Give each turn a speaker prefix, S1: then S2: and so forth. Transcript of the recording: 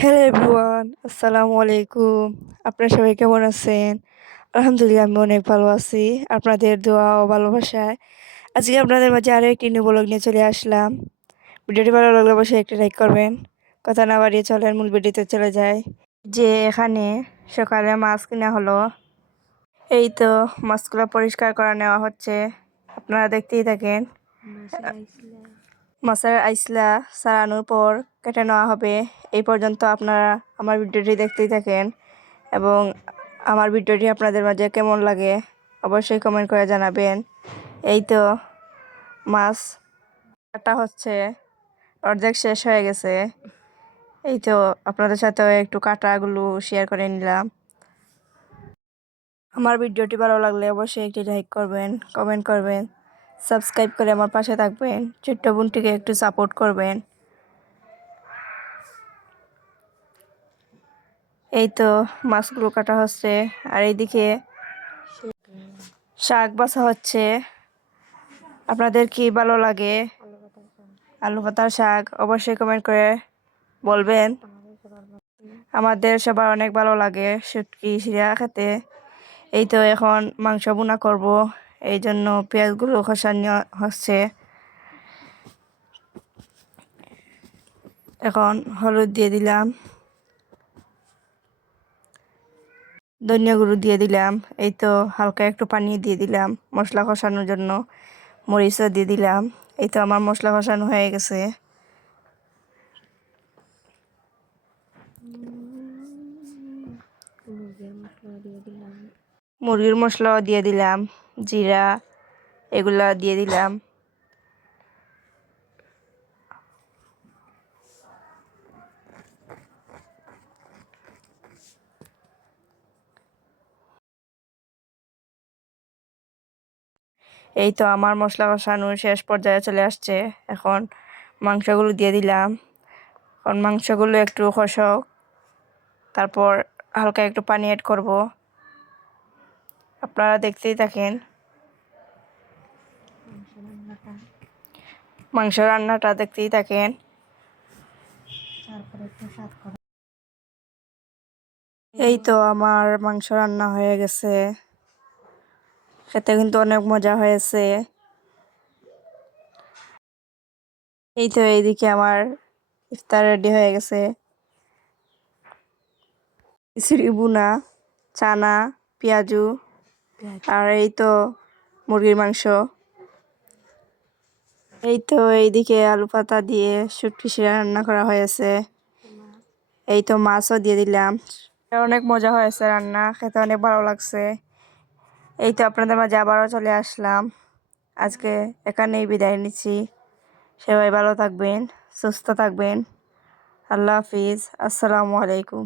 S1: Hello everyone আসসালামু আলাইকুম আপনারা সবাই কেমন আছেন? আলহামদুলিল্লাহ, আমি অনেক ভালো আছি। আপনাদের দোয়া ও ভালোবাসায়। আজকে আপনাদের মাঝে আরও একটি নিউ ব্লগ নিয়ে চলে আসলাম। ভিডিওটি ভালো লাগলে অবশ্যই একটি লাইক করবেন। কথা না বাড়িয়ে চলেন, মূল ভিডিওতে চলে যায় যে এখানে সকালে মাছ কিনা হলো। এই তো মাছগুলো পরিষ্কার করা নেওয়া হচ্ছে। আপনারা দেখতেই থাকেন। মাছের আইসলা সারানোর পর কেটে নেওয়া হবে। এই পর্যন্ত আপনারা আমার ভিডিওটি দেখতেই থাকেন এবং আমার ভিডিওটি আপনাদের মাঝে কেমন লাগে অবশ্যই কমেন্ট করে জানাবেন। এই তো মাছ কাটা হচ্ছে, অর্ধেক শেষ হয়ে গেছে। এই তো আপনাদের সাথেও একটু কাটাগুলো শেয়ার করে নিলাম। আমার ভিডিওটি ভালো লাগলে অবশ্যই একটি লাইক করবেন কমেন্ট করবেন। সাবস্ক্রাইব করে আমার পাশে থাকবেন। ছোট্ট বোনটিকে একটু সাপোর্ট করবেন। এই তো মাছগুলো কাটা হচ্ছে। আর এইদিকে শাক বাছা হচ্ছে। আপনাদের কি ভালো লাগে? আলু পাতার শাক অবশ্যই কমেন্ট করে বলবেন। আমাদের সবার অনেক ভালো লাগে শুটকি, শিরা খেতে। এই তো এখন মাংস বোনা করব। এই জন্য পেঁয়াজগুলো খসানো হচ্ছে এখন হলুদ দিয়ে দিলাম। ধনিয়া গুঁড়ো দিয়ে দিলাম। এই তো হালকা একটু পানি দিয়ে দিলাম মশলা কষানোর জন্য। মরিচও দিয়ে দিলাম। এই তো আমার মশলা কষানো হয়ে গেছে। মুরগির মশলাও দিয়ে দিলাম। জিরা, এগুলা দিয়ে দিলাম। এই তো আমার মশলা কষানো শেষ পর্যায়ে চলে আসছে। এখন মাংসগুলো দিয়ে দিলাম। এখন মাংসগুলো একটু কষক তারপর হালকা একটু পানি অ্যাড করব। আপনারা দেখতেই থাকেন। মাংস রান্নাটা দেখতেই থাকেন। এই তো আমার মাংস রান্না হয়ে গেছে। খেতে কিন্তু অনেক মজা হয়েছে। এই তো এইদিকে আমার ইফতার রেডি হয়ে গেছে। খিচুড়ি বুনা চানা পেঁয়াজু। আর এই তো মুরগির মাংস। এই তো এইদিকে আলু পাতা দিয়ে শুটকি শিরা রান্না করা হয়েছে। এই তো মাছও দিয়ে দিলাম। অনেক মজা হয়েছে রান্না, খেতে অনেক ভালো লাগছে। এই তো আপনাদের মাঝে আবারও চলে আসলাম। আজকে এখানেই বিদায় নিচ্ছি। সবাই ভালো থাকবেন, সুস্থ থাকবেন। আল্লাহ হাফিজ। আসসালামু আলাইকুম।